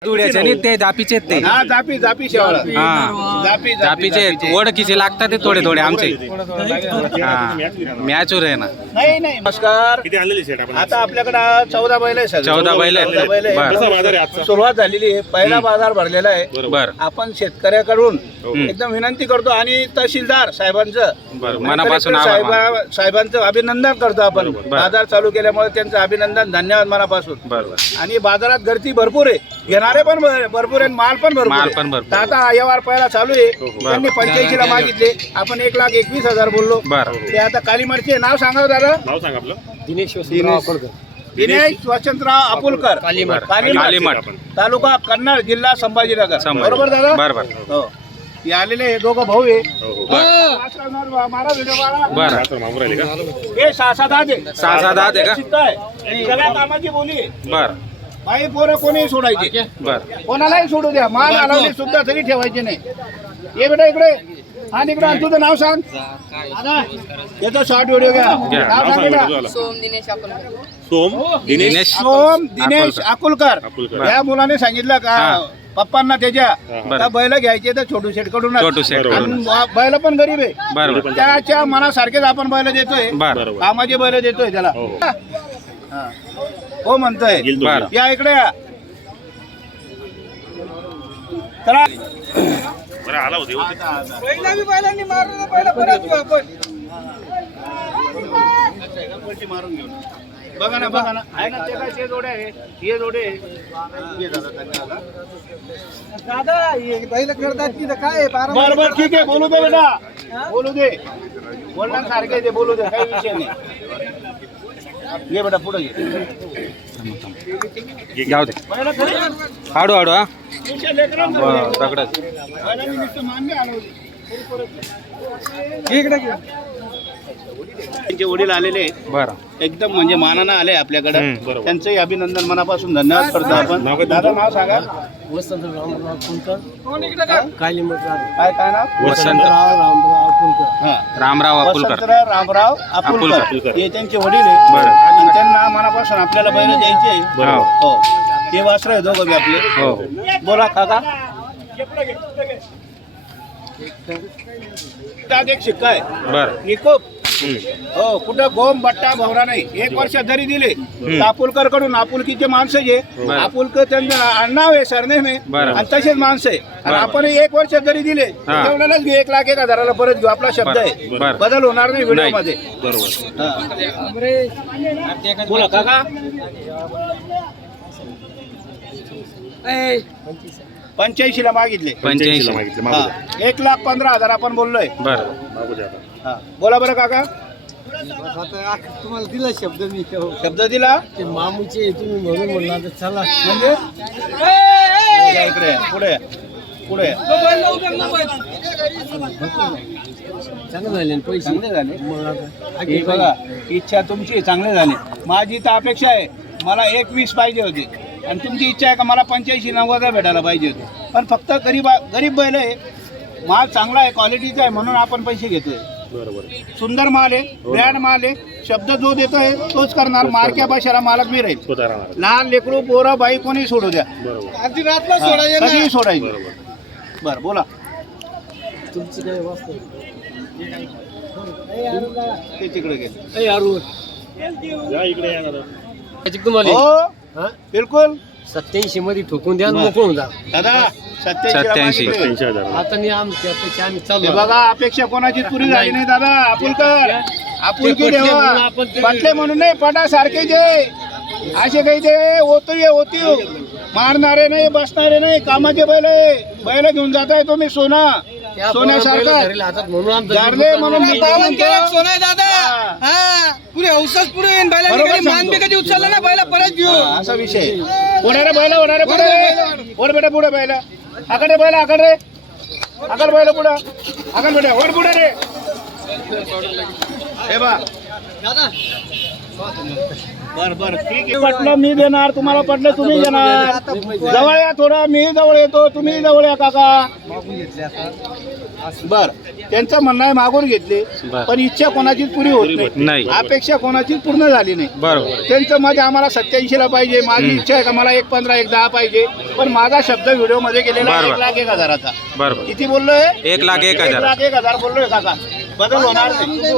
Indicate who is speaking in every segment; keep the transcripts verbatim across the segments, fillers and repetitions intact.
Speaker 1: धुळ्याचे आणि ते जापीचे ते
Speaker 2: हा जापी जापी शेवाळा
Speaker 1: हा
Speaker 2: जापी
Speaker 1: जापीचे ओळखीचे लागतात ते थोडे थोडे आमचे हा मॅचवर आहे ना.
Speaker 2: नाही नाही नमस्कार.
Speaker 3: किती आणलेली सेट आपण
Speaker 2: आता आपल्याकडे चौदा बैल आहे सर.
Speaker 1: चौदा बैल आहेत.
Speaker 2: चौदा बैल आहे.
Speaker 1: बरं.
Speaker 3: कसा बाजार आहे आजचा?
Speaker 2: सुरुवात झालेली आहे. पहिला बाजार भरलेला आहे.
Speaker 1: बर
Speaker 2: आपण शेतकऱ्याकडून
Speaker 3: हो.
Speaker 2: एकदम विनंती करतो आणि तहसीलदार साहेबांचं
Speaker 1: बर मनापासून
Speaker 2: कलेक्टर
Speaker 1: आभार मानतो.
Speaker 2: साहेबा- साहेबांचं अभिनंदन करतो आपण.
Speaker 1: बरं.
Speaker 2: बाजार चालू केल्यामुळे त्यांचं अभिनंदन धन्यवाद मनापासून.
Speaker 1: बर बर
Speaker 2: आणि बाजारात गर्दी भरपूर आहे. घेणारे पण भर- भरपूर आहे. माल पण भरपूर
Speaker 1: माल
Speaker 2: आहे.
Speaker 1: पण भरपूर.
Speaker 2: तर आता व्यवहार पहिला चालू आहे.
Speaker 3: हो, हो.
Speaker 2: त्यांनी पंच्याऐंशी ला मागितले. आपण एक लाख एकवीस हजार बोललो.
Speaker 1: बर
Speaker 2: ते आता कालीमडचे नाव सांगा दादा.
Speaker 3: नाव सांग आपलं.
Speaker 2: दिनेश वसंतराव अपुलकर
Speaker 1: बर.
Speaker 2: कालीमठ
Speaker 1: कालीमठ.
Speaker 3: आपण
Speaker 2: तालुका कन्नड जिल्हा संभाजीनगर.
Speaker 1: संभाजी.
Speaker 2: बरोबर दादा.
Speaker 1: बर बर
Speaker 2: हो हे आलेले हे दोघं भाऊ आहे.
Speaker 3: हो हो
Speaker 1: बर
Speaker 2: मारा व्हिडिओ मारा.
Speaker 1: बर
Speaker 3: रात्र मागून राहिले का?
Speaker 2: हे सहा सात आहे.
Speaker 1: सहा सात आठ आहे का?
Speaker 2: चित्त आहे. सगळ्या कामाची बोली आहे.
Speaker 1: बर
Speaker 2: बाई पोरं कोणी सोडायचे.
Speaker 1: बर
Speaker 2: कोणालाही सोडू द्या. माल अलावली सुद्धा तरी ठेवायचे नाही. ये बेटा इकडे आणि इकडे आणि तुझं नाव सांग. याचा शॉर्ट व्हिडिओ घ्या.
Speaker 1: घ्या.
Speaker 2: नाव
Speaker 3: नाव
Speaker 2: सांग
Speaker 3: सांग
Speaker 2: बेटा.
Speaker 3: बरं तुझं.
Speaker 4: सोम दिनेश अकोलकर.
Speaker 3: सोम दिनेश
Speaker 1: दिनेश
Speaker 2: सोम दिनेश अकुलकर.
Speaker 3: अकुलकर.
Speaker 2: या मुलाने सांगितलं का
Speaker 1: हा.
Speaker 2: पप्पांना त्याच्या
Speaker 3: हा.
Speaker 2: का बैल घ्यायचे तर छोटू शेट कडून
Speaker 1: छोटू शेट कडून.
Speaker 2: बैल पण गरीब आहे.
Speaker 1: बर बर
Speaker 2: त्याच्या मनासारखेच आपण बैल देतोय.
Speaker 1: बर
Speaker 3: बरोबर.
Speaker 2: कामाचे बैल देतोय त्याला.
Speaker 3: हो, हो.
Speaker 2: हा. हो म्हणतोय.
Speaker 3: गेल तो
Speaker 1: बर.
Speaker 3: गेला.
Speaker 2: या इकडे या. चला
Speaker 3: बरं आला होता येऊ दे.
Speaker 2: मारून घेऊन बघा ना बघा ना आहे ना ते काय ते जोडे आहे हे जोडे आहे. ये दादा, धन्यवाद. बरं बरं ठीक आहे बोलू दे बेटा बोलू दे बोलणार सारखे ते बोलू दे काही विषय नाही. ये बेटा पुढे ये.
Speaker 1: जाऊ दे
Speaker 2: पहिलं खरी
Speaker 1: हाडू हाडू हा
Speaker 2: विषय लेकरांचा
Speaker 1: बर
Speaker 2: आहे.
Speaker 1: दगडाच
Speaker 2: पहिलं मी नुसतं मान्य आलो होते. त्यांचे वडील आलेले आहेत.
Speaker 1: बर
Speaker 2: एकदम म्हणजे मानानं आले आपल्याकडे.
Speaker 1: हम्म,
Speaker 3: बरोबर.
Speaker 2: त्यांचंही अभिनंदन मनापासून धन्यवाद करतो आपण.
Speaker 3: नाव काय
Speaker 2: दादा
Speaker 3: तुमचं?
Speaker 2: नाव सांगा. काय काय नाव.
Speaker 1: वसंत
Speaker 2: हा
Speaker 1: रामराव अकुलकर.
Speaker 2: वसंतराव रामराव अपुलकर
Speaker 3: अपुलकर.
Speaker 2: हे त्यांचे वडील आहे.
Speaker 1: बरं.
Speaker 2: आणि त्यांना मनापासून आपल्याला बैल द्यायचे.
Speaker 1: हो
Speaker 2: हो ते वासर आहे दोघं बी आपले.
Speaker 1: हो
Speaker 2: बोला काका. त्यात एक शिक्का आहे.
Speaker 1: बर
Speaker 2: निकोप.
Speaker 1: हम्म.
Speaker 2: हो कुठं गोम बट्टा भवरा नाही. एक वर्ष जरी दिले तर अपुलकर कडून आपुलकीचे माणसं जे
Speaker 1: बरं.
Speaker 2: आपुलकर त्यांचं नाव आहे सरनेम आहे
Speaker 1: बरं.
Speaker 2: आणि तसेच माणसं आहे. आणि
Speaker 1: बरं.
Speaker 2: आपण एक वर्ष जरी दिले
Speaker 1: हा.
Speaker 2: तेवढ्यालाच घेऊ. एक लाख एक हजाराला परत घेऊ. आपला शब्द
Speaker 1: बरं.
Speaker 2: आहे.
Speaker 1: बरं.
Speaker 2: बदल होणार नाही व्हिडिओ
Speaker 1: नाही.
Speaker 2: मध्ये.
Speaker 3: बरोबर.
Speaker 2: हा. बोला काका. पंच्याऐंशी ला मागितले.
Speaker 1: पंच्याऐंशी
Speaker 3: ला मागितलं मागू द्या.
Speaker 2: हा. एक लाख पंधरा हजार आपण बोललोय.
Speaker 1: बर
Speaker 3: मागू द्या आता.
Speaker 2: हा. बोला बरं काका.
Speaker 5: तुम्हाला दिला शब्द मी
Speaker 2: शब्द दिला
Speaker 5: ते मामूचे तुम्ही म्हणून म्हणला तर चला
Speaker 2: म्हणजे या इकडे या. पुढे या. पुढे या.
Speaker 5: चांगलं झाले ना पैसे
Speaker 2: चांगले झाले.
Speaker 5: मग आता
Speaker 2: हे बघा इच्छा तुमची चांगले झाली. माझी तर अपेक्षा आहे मला एकवीस पाहिजे होती आणि तुमची इच्छा आहे का मला पंच्याऐंशी नव्वद भेटायला पाहिजे होते. पण फक्त गरीब गरीब बैल आहे. माल चांगला आहे क्वालिटीचा आहे म्हणून आपण पैसे घेतोय.
Speaker 3: बरोबर.
Speaker 2: सुंदर माल आहे. ब्रँड माल आहे. शब्द जो देतोय तोच करणार. मारक्या भाषेला मालक मी राहील.
Speaker 3: स्वतः राहणार.
Speaker 2: लहान लेकरू पोरं बाई कोणी सोडू द्या.
Speaker 3: बरोबर.
Speaker 5: आधी रातला
Speaker 2: हा, कधीही सोडायचं.
Speaker 3: बरोबर.
Speaker 2: बरं बोला.
Speaker 5: तुमची काय वास्तव
Speaker 2: ते तिकडे गेले.
Speaker 5: ए अरुण
Speaker 3: या इकडे या दादा.
Speaker 5: तुम्हाला
Speaker 2: हो
Speaker 5: हा
Speaker 2: बिलकुल
Speaker 5: सत्याऐंशी मध्ये ठोकून द्या आणि मोकळून जा
Speaker 2: दादा
Speaker 1: सत्याऐंशी.
Speaker 2: सत्याऐंशी
Speaker 3: पंच्याऐंशी हजार.
Speaker 5: आता नाही आमच्या पेक्षा आम्ही
Speaker 2: हे
Speaker 5: चालू
Speaker 2: बघा अपेक्षा कोणाची पुरी झाली नाही दादा. आपुलकर आपुलकी
Speaker 5: ते पटले
Speaker 2: देवा.
Speaker 5: म्हणून आपण ते-
Speaker 2: पटले म्हणून नाही पटासारखे जे असे काही ते ओतू ओती मारणारे नाही बसणारे नाही कामाचे बैल आहे. बैल घेऊन जाताय तुम्ही सोना
Speaker 5: त्या
Speaker 2: सोन्यासारखं
Speaker 5: धरेल हातात म्हणून आमचं
Speaker 2: जारले म्हणून मी काय म्हणतो.
Speaker 6: सोना दादा
Speaker 2: हा.
Speaker 6: हा पुरे हौसच पुरे येईन बैला
Speaker 2: बरोबर
Speaker 6: मान
Speaker 2: सांगतो.
Speaker 6: बी कधी उचलला ना बैला परत घेऊ
Speaker 2: हा, असा विषय पुढे रे बैल होणारे पुढे पुढे बेटा पुढे बैल आकडे बैल आकडे आकड बैल पुढे आकड बेटा वर पुढे रे. हे बा बर बर ठीक आहे. पटलं मी देणार, तुम्हाला पटलं तुम्ही देणार. जवळ या थोडं, मी जवळ येतो, तुम्ही जवळ या काका. बर त्यांचं म्हणणं आहे मागून घेतले,
Speaker 1: बर.
Speaker 2: पण इच्छा कोणाचीच पुरी होत नाही,
Speaker 1: नाही.
Speaker 2: अपेक्षा कोणाचीच पूर्ण झाली नाही.
Speaker 1: बरोबर.
Speaker 2: त्यांचं मत आहे, आम्हाला सत्याऐंशी ला पाहिजे. माझी इच्छा आहे का मला एक पंधरा एक दहा पाहिजे, पण माझा शब्द व्हिडिओ मध्ये गेलेला आहे
Speaker 1: बरोबर.
Speaker 2: एक लाख एक हजाराचा.
Speaker 1: बरोबर.
Speaker 2: किती बोललोय?
Speaker 1: एक लाख एक
Speaker 2: एक
Speaker 1: हजार.
Speaker 2: लाख एक हजार बोललोय काका. बदल होणार नाही.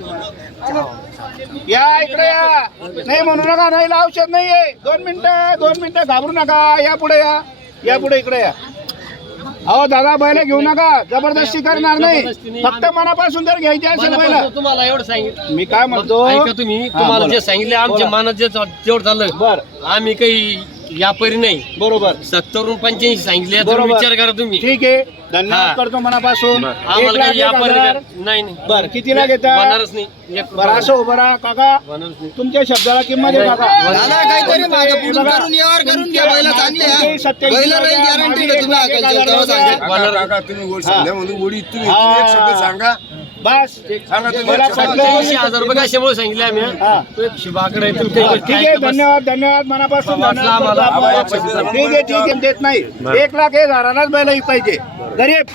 Speaker 2: या इकडे या. नाही म्हणू नका, नाही औषध नाहीये. दोन मिनिटं दोन मिनिटं घाबरू नका. या पुढे या, या पुढे इकडे या. अहो दादा बैल घेऊ नका, जबरदस्ती करणार नाही. फक्त मनापासून जर घ्यायची असेल बैल.
Speaker 5: मनापासून तुम्हाला एवढं सांगितलं.
Speaker 2: मी काय म्हणतो,
Speaker 5: ऐका तुम्ही,
Speaker 2: हा,
Speaker 5: तुम्हाला
Speaker 2: बोला.
Speaker 5: जे सांगितले आमच्या
Speaker 2: बोला.
Speaker 5: मनात जे जेवढं झालं,
Speaker 2: बर
Speaker 5: आम्ही काही यापरी नाही.
Speaker 2: बरोबर
Speaker 5: सत्तर पंच्याऐंशी सांगितले, याचा
Speaker 2: बरोबर.
Speaker 5: विचार करा तुम्ही.
Speaker 2: ठीक आहे, धन्यवाद
Speaker 5: हा.
Speaker 2: करतो मनापासून.
Speaker 1: बर.
Speaker 2: एक
Speaker 5: आम्हाला
Speaker 2: लाख
Speaker 5: काही
Speaker 2: एक
Speaker 5: यापरी
Speaker 2: हजार.
Speaker 5: नाही नाही
Speaker 2: बर कितीला घेता?
Speaker 5: होणारच नाही. एक
Speaker 2: बरं असं उभं राहा काका,
Speaker 5: होणारच नाही.
Speaker 2: तुमच्या शब्दाला किंमत आहे काका.
Speaker 6: दादा काहीतरी मागं पुढं करून व्यवहार करून घ्या, बैल चांगले आहे.
Speaker 2: तुमचे सत्याऐंशी
Speaker 6: बैल राहील
Speaker 2: हजार,
Speaker 6: guarantee
Speaker 2: माझी
Speaker 6: आहे,
Speaker 2: एक
Speaker 6: तुम्ही
Speaker 2: लाख एक
Speaker 6: आकाल
Speaker 2: हजार
Speaker 6: जेवढं
Speaker 2: रुपये.
Speaker 6: सांगा.
Speaker 4: काका तुम्ही गोड सांगा म्हणून गोडी तुम्ही
Speaker 2: हा.
Speaker 4: तुम्ही एक शब्द सांगा.
Speaker 2: बस
Speaker 4: सांगा तुम्ही
Speaker 2: मला
Speaker 4: एक शब्द.
Speaker 2: पटलं.
Speaker 5: पंच्याऐंशी हजार रुपये कशामुळे सांगितले आम्ही हा?
Speaker 2: हा.
Speaker 5: तो एक शिबाकडे आहे, तुम्ही
Speaker 2: हा,
Speaker 5: काही
Speaker 2: ठीक आहे,
Speaker 5: ऐका बस.
Speaker 2: धन्यवाद धन्यवाद मनापासून
Speaker 5: वाटलं
Speaker 2: धन्यवाद
Speaker 5: आम्हाला.
Speaker 2: करतो
Speaker 4: आम्हाला
Speaker 2: आपण.
Speaker 4: एक शब्द
Speaker 2: ठीक आहे ठीक आहे, देत नाही. एक लाख एक हजारालाच बैल पाहिजे. गरीब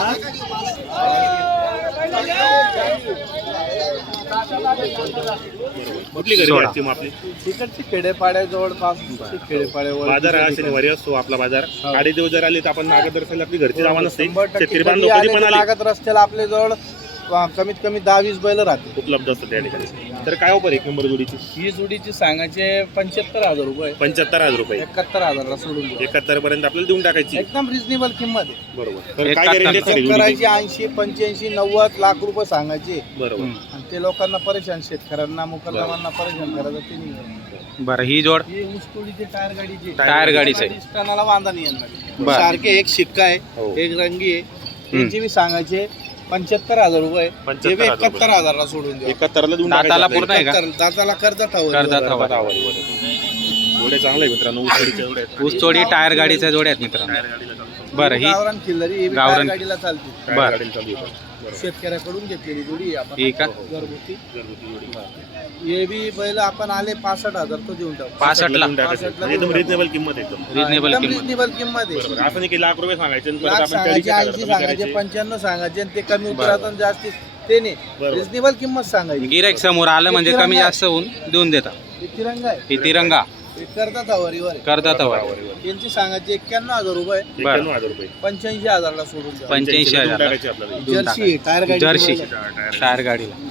Speaker 3: कुठली गरीब
Speaker 1: सोळा.
Speaker 3: असते मग आपली
Speaker 6: तिकडची खेडेपाड्या जवळपास खेडेपाड्यावर
Speaker 3: बाजार हा शनिवारी असतो आपला बाजार. गाडी दिवस जर आली तर आपण मार्गदर्शनाला आपली घरची जावा नसते.
Speaker 6: शंभर टक्के
Speaker 3: शेतकरी
Speaker 6: कधी
Speaker 3: बांधव
Speaker 6: आले
Speaker 3: कधी पण
Speaker 6: तर
Speaker 3: आले
Speaker 6: लागत रस्त्याला आपल्या जवळ अं, कमीत कमी दहा वीस बैल राहते.
Speaker 3: उपलब्ध असतात त्या ठिकाणी. तर काय ऑफर एक नंबर जोडीची?
Speaker 6: ही जोडीची सांगायचे पंच्याहत्तर हजार रुपये,
Speaker 3: पंच्याहत्तर हजार रुपये
Speaker 6: एकाहत्तर हजारला सोडून द्या.
Speaker 3: एकाहत्तर पर्यंत आपल्याला देऊन टाकायची.
Speaker 6: एकदम रिजनेबल किंमत आहे.
Speaker 3: बरोबर. तर काय
Speaker 1: एकाहत्तर.
Speaker 3: गॅरंटी असते जोडीची?
Speaker 6: करायची ऐंशी पंच्याऐंशी नव्वद लाख रुपये सांगायचे,
Speaker 3: बरोबर.
Speaker 6: आणि ते लोकांना परेशान, शेतकऱ्यांना मुकदमांना परेशान करायचं ते नाही.
Speaker 1: बरं ही जोड
Speaker 6: हे ऊसतोडीचे टायर गाडीचे
Speaker 1: टायर गाडीचे.
Speaker 6: टनाला वांदा नाही येणार.
Speaker 1: बरं.
Speaker 6: सारखे एक शिक्का आहे,
Speaker 3: हो.
Speaker 6: एक रंगी आहे. त्यांची मी सांगायचे पंच्याहत्तर हजार रुपये, ते
Speaker 3: पंच्याहत्तर
Speaker 6: बी
Speaker 3: हजार
Speaker 6: एकाहत्तर हजारला सोडून द्या.
Speaker 3: एकाहत्तरला देऊन
Speaker 1: दाताला
Speaker 3: टाकायची
Speaker 1: पूर्ण आहे का?
Speaker 6: एकाहत्तर, दाताला कर्ज
Speaker 1: कर्जात हवा.
Speaker 3: जोडे चांगले आहे मित्रांनो. ऊसतोडीचे जोडे आहेत.
Speaker 1: ऊसतोडी टायर गाडीच्या जोड्या आहेत मित्रांनो.
Speaker 3: टायर गाडीला चालू.
Speaker 1: बरं ही
Speaker 6: गावरान खिल्लारी, हे बी
Speaker 1: गावरान.
Speaker 6: टायर गाडीला चालते.
Speaker 3: टायर
Speaker 1: बरं.
Speaker 3: गाडीला चालू आहे. बरोबर.
Speaker 6: शेतकऱ्याकडून घेतलेली जोडी आहे आपण.
Speaker 1: ही का?
Speaker 6: घरगुती.
Speaker 3: घरगुती जोडी.
Speaker 6: हे बी बैल आपण आले पासष्ट हजार तो देऊन टाकू.
Speaker 1: पासष्ट ला
Speaker 3: देऊन टाकायची.
Speaker 6: पासष्टला
Speaker 3: एकदम रिजनेबल किंमत आहे एकदम.
Speaker 1: रिजनेबल
Speaker 6: एकदम
Speaker 1: किंमत.
Speaker 6: रिजनेबल किंमत आहे.
Speaker 3: बरोबर. असं नाही की लाख रुपये सांगायचे आणि परत
Speaker 6: लाख
Speaker 3: आपण चाळीस
Speaker 6: सांगायचे,
Speaker 3: हजार
Speaker 6: ऐंशी
Speaker 3: कमी
Speaker 6: सांगायचे,
Speaker 3: करायचे.
Speaker 6: पंच्याण्णव सांगायचे, आणि ते कमी उतरत आणि जास्ती ते नाही.
Speaker 3: बरोबर.
Speaker 6: रिजनेबल किंमत सांगायची.
Speaker 1: गिराईक समोर आलं म्हणजे कमी जास्त होऊन देऊन देतात.
Speaker 6: हे तिरंगा आहे,
Speaker 1: ही तिरंगा
Speaker 6: हे करतात हवारीवर आहे.
Speaker 1: करतात हवा.
Speaker 6: यांची सांगायचे एक्क्याण्णव हजार रुपये,
Speaker 3: एक्क्याण्णव हजार रुपये.
Speaker 6: पंच्याऐंशी हजारला सोडून द्या.
Speaker 1: पंच्याऐंशी
Speaker 3: देऊन
Speaker 1: हजार
Speaker 3: टाकायचे आपल्याला.
Speaker 1: देऊन
Speaker 6: जर्सी टायर गाडी
Speaker 1: जर्सी
Speaker 6: बैल.
Speaker 1: टायर गाडीला.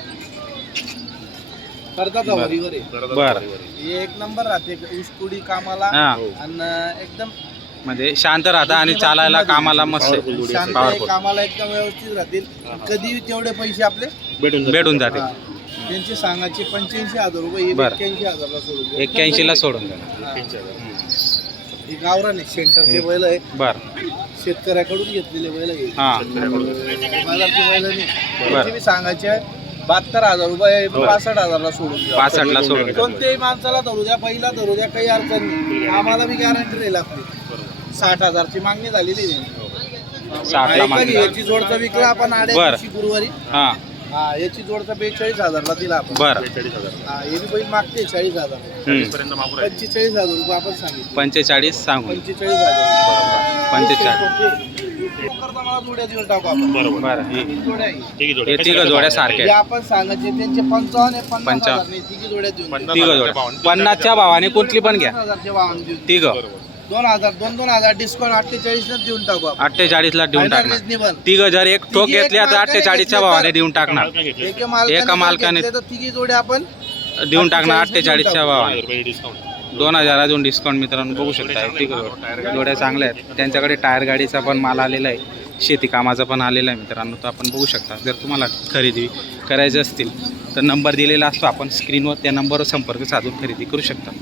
Speaker 6: करतात हवारीवर आहे.
Speaker 3: बरोबर.
Speaker 1: बरं.
Speaker 6: हे एक नंबर राहते ऊसतोडी कामाला,
Speaker 1: हा
Speaker 6: आणि एकदम
Speaker 1: म्हणजे शांत राहता आणि चालायला कामाला मस्त आहे.
Speaker 3: Powerful.
Speaker 6: शांत आहे,
Speaker 1: Powerful.
Speaker 6: कामाला एकदम व्यवस्थित राहतील. कधी तेवढे पैसे आपले
Speaker 3: भेटून जाते.
Speaker 1: भेटून जाते.
Speaker 6: हा. त्यांचे सांगायचे पंच्याऐंशी हजार रुपये, हे
Speaker 1: बरं.
Speaker 6: एक्क्याऐंशी हजारला सोडून द्या.
Speaker 1: एक्क्याऐंशी ला सोडून द्या.
Speaker 3: एक्क्याऐंशी हजार.
Speaker 6: हे गावरान आहे, सेंटरचे बैल आहे,
Speaker 1: बर
Speaker 6: शेतकऱ्याकडून घेतलेले बैल आहे.
Speaker 1: हा
Speaker 6: बाजारचे बैल नाही.
Speaker 1: बरं.
Speaker 6: त्यांचे बी सांगायचे बहात्तर हजार रुपये, पासष्ट हजारला सोडून द्या.
Speaker 1: पासष्ट ला सोडून द्या.
Speaker 6: कोणत्याही माणसाला धरू द्या, पहिला धरू द्या, काही अडचण नाही. आम्हाला बी गॅरंटी नाही लागते. साठ हजारची मागणी झालेली नाही.
Speaker 1: साठ ला मागणी.
Speaker 6: याची जोडचा विकला आपण आड्या
Speaker 1: बरं.
Speaker 6: दिवशी गुरुवारी.
Speaker 1: हा
Speaker 6: हा, याची जोडचा बेचाळीस हजारला दिला आपण.
Speaker 1: बर
Speaker 3: बेचाळीस हजार.
Speaker 6: हा, हे बी बैल मागते चाळीस हजार,
Speaker 1: हम्म.
Speaker 3: पर्यंत मागून राहिले.
Speaker 6: पंचेचाळीस हजार रुपये आपण सांगितले.
Speaker 1: पंचेचाळीस सांगून
Speaker 6: पंचेचाळीस हजार
Speaker 1: पंचेचाळीस
Speaker 6: करता मला जोड्या देऊन टाकू आपण.
Speaker 3: बरोबर.
Speaker 1: बरं ही
Speaker 6: तीन जोड्या आहे.
Speaker 3: ठीक आहे, जोड्या.
Speaker 1: हे तिघ जोड्या सारख्या
Speaker 6: जे
Speaker 1: आहेत.
Speaker 6: आपण सांगायचे त्यांचे पंचावन्न आहे, पन्नास
Speaker 1: पंचावन्न.
Speaker 6: हजार नाही, तिघी जोड्या देऊन
Speaker 3: पन्नास
Speaker 1: तिघ
Speaker 3: हजारच्या
Speaker 1: जोड्या
Speaker 3: भावाने.
Speaker 1: पन्नासच्या भावाने कुठली पण घ्या.
Speaker 6: पन्नास हजारचे वाहन देऊन
Speaker 1: तिघ
Speaker 3: बरोबर.
Speaker 6: दोन हजार दोन दोन हजार डिस्काउंट अठ्ठेचाळीस देऊन टाकू आपण.
Speaker 1: अठ्ठेचाळीस ला देऊन
Speaker 6: Final
Speaker 1: टाकणार.
Speaker 6: reasonable.
Speaker 1: तिघ जर एक ठोक
Speaker 6: तिघी एक
Speaker 1: घेतल्या तर
Speaker 6: मालकाने
Speaker 1: अठ्ठेचाळीसच्या
Speaker 6: घेतले
Speaker 1: भावाने
Speaker 6: तर-
Speaker 1: देऊन टाकणार.
Speaker 3: मालकाने घेतले.
Speaker 6: एका मालकाने
Speaker 1: एका मालकाने-
Speaker 6: घेतले तर तिघी जोड्या आपण
Speaker 1: देऊन टाकणार अठ्ठेचाळीसच्या
Speaker 3: दोन
Speaker 1: भावाने.
Speaker 3: हजार रुपये डिस्काउंट.
Speaker 1: दोन हजार अजून डिस्काउंट मित्रांनो बघू शकता. तिघ जोड्या चांगल्या आहेत. त्यांच्याकडे टायर गाडीचा पण माल आलेला आहे, शेती कामाचा पण आलेला आहे मित्रांनो. तर आपण बघू शकता. जर तुम्हाला खरेदी करायची असतील तर नंबर दिलेला असतो आपण स्क्रीनवर, त्या नंबरवर संपर्क साधून खरेदी करू शकता.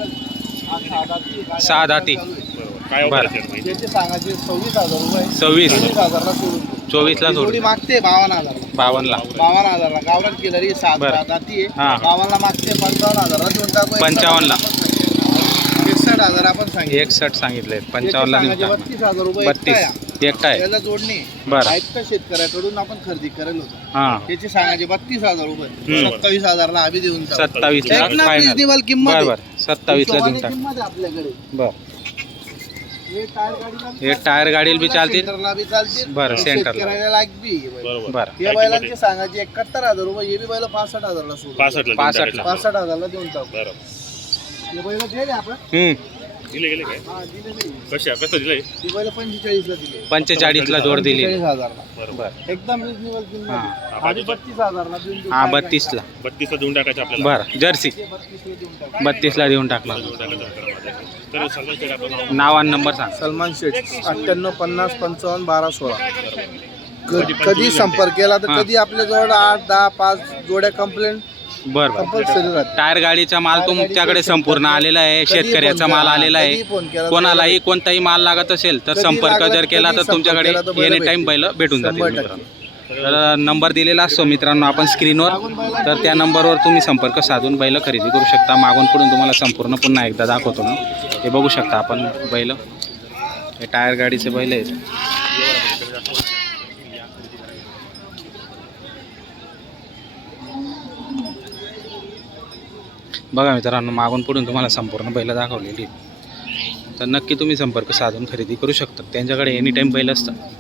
Speaker 1: सहा दाती
Speaker 3: बरोबर. काय
Speaker 1: बरं.
Speaker 3: ऑफर असेल?
Speaker 6: त्याचे सांगायचे सव्वीस हजार रुपये,
Speaker 1: सव्वीस
Speaker 6: चोवीस हजारला सोडून देऊ.
Speaker 1: चोवीसला
Speaker 6: ही जोडी
Speaker 1: सोडून
Speaker 6: मागते बावन्न हजार
Speaker 1: बावन्नला
Speaker 6: बावन्न हजारला. गावरान केलरी सात
Speaker 1: बरं.
Speaker 6: जाती
Speaker 1: हा.
Speaker 6: आहे. बावन्नला मागते पंचावन्न हजारला देऊन टाकू.
Speaker 1: पंचावन्नला.
Speaker 6: एकसष्ट हजार आपण सांगितले.
Speaker 1: एकसष्ट सांगितले
Speaker 6: त्याचे
Speaker 1: पंचावन्नला देऊन
Speaker 6: सांगायचे
Speaker 1: टाकणार.
Speaker 6: बत्तीस हजार रुपये
Speaker 1: बत्तीस.
Speaker 6: एकटा आहे.
Speaker 1: एकटा आहे
Speaker 6: त्याला जोडणी
Speaker 1: बरं.
Speaker 6: ऐकता शेतकऱ्याकडून आपण खरेदी करेल होतो
Speaker 1: हां
Speaker 6: त्याचे सांगायचे बत्तीस हजार रुपये
Speaker 3: हम्म.
Speaker 6: सत्तावीस हजारला आम्ही देऊन टाकू.
Speaker 1: सत्तावीस ला
Speaker 6: एक ना
Speaker 1: फायनल
Speaker 6: रिजनेबल किंमत
Speaker 1: बरं
Speaker 6: आहे.
Speaker 1: बरं सत्तावीसला देऊन
Speaker 6: हिशोबाने
Speaker 1: टाक
Speaker 6: किंमत आहे आपल्याकडे
Speaker 1: बरं
Speaker 6: हे टायर गाडीला
Speaker 1: हे टायर गाडीला बी चालतील
Speaker 6: सेंटरला बी चालतील
Speaker 1: बरं, सेंटरला.
Speaker 6: शेतकऱ्याला लायक बी आहे बैल.
Speaker 3: बरोबर
Speaker 1: बरं
Speaker 6: या बैलांचे सांगायचे एकाहत्तर हजार रुपये हे बी बैल पासष्ट हजारला सोडू
Speaker 3: पासष्ट ला
Speaker 1: पासष्ट
Speaker 3: देऊन
Speaker 1: ला.
Speaker 3: टाकायचं.
Speaker 6: पासष्ट हजारला देऊन टाकू
Speaker 3: बरं
Speaker 6: हे बैल दिले आपण
Speaker 1: हम्म
Speaker 3: दिले गेले काय
Speaker 6: हा दिले नाही
Speaker 3: कशा कसं दिलंय
Speaker 6: हे बैल पंचेचाळीसला दिले
Speaker 1: पंचेचाळीसला जोड दिली
Speaker 6: पंचेचाळीस हजारला
Speaker 3: बरोबर
Speaker 1: बरं
Speaker 6: एकदम रिजनेबल किंमत
Speaker 1: हां.
Speaker 6: आहे. आधी बत्तीस हजारला देऊन देऊ.
Speaker 1: हा बत्तीसला
Speaker 3: बत्तीसला देऊन टाकायचं आपल्याला
Speaker 1: बरं जर्सी
Speaker 6: बत्तीसला देऊन टाकू.
Speaker 1: बत्तीसला देऊन टाकला
Speaker 3: देऊन टाकायचं. तर सगळं शेड आपलं नाव
Speaker 1: नाव आणि नंबर सांग
Speaker 6: सलमान शेठ अठ्ठ्याण्णव पन्नास पंचावन्न बारा सोळा क- कधी संपर्क केला तर
Speaker 1: हां.
Speaker 6: कधी आपल्या जवळ आठ दहा पाच जोड्या कंप्लेंट
Speaker 1: बरं बरं
Speaker 6: कंपल्सरी राहते
Speaker 1: टायर गाडीचा माल तुमच्याकडे संपूर्ण आलेला आहे
Speaker 6: कधी
Speaker 1: शेतकऱ्याचा
Speaker 6: फोन
Speaker 1: माल
Speaker 6: करा,
Speaker 1: आलेला
Speaker 6: कधी
Speaker 1: आहे
Speaker 6: फोन केला तर
Speaker 1: कोणालाही कोणताही माल लागत असेल तर
Speaker 6: कधी
Speaker 1: संपर्क
Speaker 6: लागला
Speaker 1: जर
Speaker 6: तर
Speaker 1: केला
Speaker 6: कधी
Speaker 1: तर
Speaker 6: संपर्क
Speaker 1: तुमच्याकडे
Speaker 6: केला तर बैल
Speaker 1: एनी टाइम
Speaker 6: भेटतील.
Speaker 1: बैल भेटून जातील
Speaker 6: शंभर
Speaker 1: मित्रांनो. तर नंबर दिलेला असतो मित्रांनो आपण स्क्रीनवर तर त्या नंबरवर तुम्ही संपर्क साधून बैल खरेदी करू शकता मागून पुढून तुम्हाला संपूर्ण पुन्हा एकदा दाखवतो मी हे बघू शकता आपण बैल हे टायर गाडीचे बैल आहेत बघा मित्रांनो मागून पुढून तुम्हाला संपूर्ण बैल दाखवलेली आहेत. तर नक्की तुम्ही संपर्क साधून खरेदी करू शकता त्यांच्याकडे एनी टाईम बैल असतात